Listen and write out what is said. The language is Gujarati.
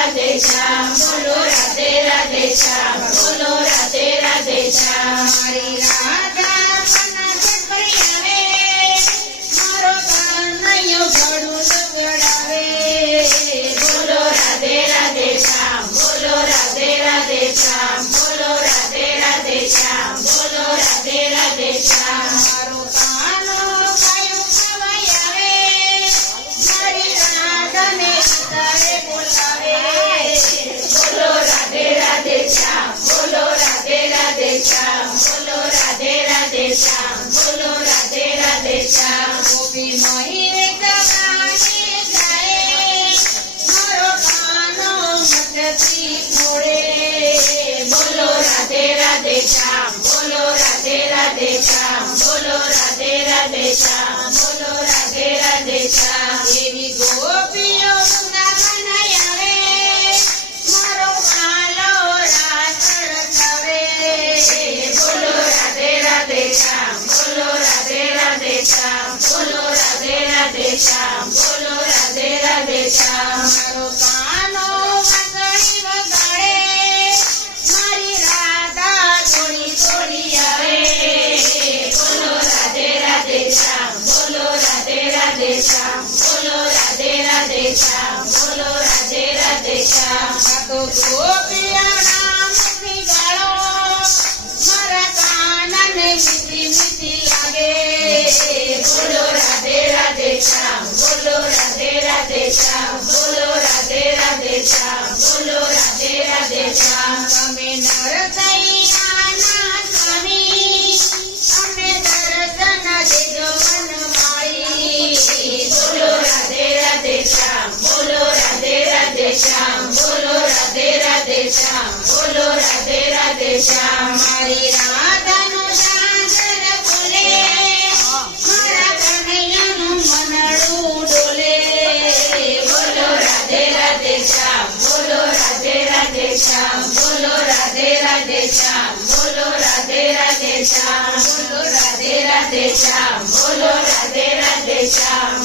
રાધે શ્યામ બોલો રાધે રાધે શ્યામ બોલો રાધે રાધે શ્યામ મારી રાધા મન જપરી આવે મારો કાનૈયો ઘડું લગડાવે બોલો રાધે રાધે શ્યામ બોલો રાધે રાધે શ્યામ બોલો રાધે રાધે શ્યામ બોલો રાધે રાધે શ્યામ મારો કાનો કાયો કવાઈ આવે મારી રાધાને તારે બોલાવે બોલો રાધે રાધે શ્યામ બોલો રાધે રાધે શ્યામ બોલો રાધે રાધે શ્યામ બોલો રાધે રાધે શ્યામ ગોપી મહિરે ગાને ગાય મારો કાનો મટકી ફોડે બોલો રાધે રાધે શ્યામ બોલો રાધે રાધે શ્યામ બોલો રાધે રાધે શ્યામ બોલો રાધે રાધે શ્યામ એવી ગોપીઓ વૃંદાવન આવે મારો કાલો રાસ રચાવે બોલો રાધે રાધે શ્યામ બોલો રાધે રાધે શ્યામ બોલો રાધે રાધે શ્યામ બોલો રાધે રાધે શ્યામ મારો કાનો વાંસળી વગાડે મારી રાધા થોડી થોડી આવે બોલો રાધે રાધે શ્યામ બોલો રાધે રાધે શ્યામ બોલો રાધે રાધે શ્યામ બોલો રાધે રાધે શ્યામ આ તો ગોપિયાના મુખની ગાળો મારા કાનને મીઠી મીઠી લાગે બોલો રાધે રાધે શ્યામ બોલો રાધે રાધે શ્યામ બોલો રાધે રાધે શ્યામ બોલો રાધે રાધે શ્યામ તમે નરસૈયાના સ્વામી તમે દર્શન દેજો વનમાળી બોલો રાધે રાધે શ્યામ બોલો રાધે રાધે શ્યામ બોલો રાધે રાધે શ્યામ બોલો રાધે રાધે શ્યામ મારી રાધાનો જાંજર બોલે મારા કનૈયાનું મનડું ડોલે બોલો રાધે રાધે શ્યામ બોલો રાધે રાધે શ્યામ બોલો રાધે રાધે શ્યામ બોલો રાધે રાધે શ્યામ બોલો રાધે રાધે શ્યામ બોલો રાધે રાધે શ્યામ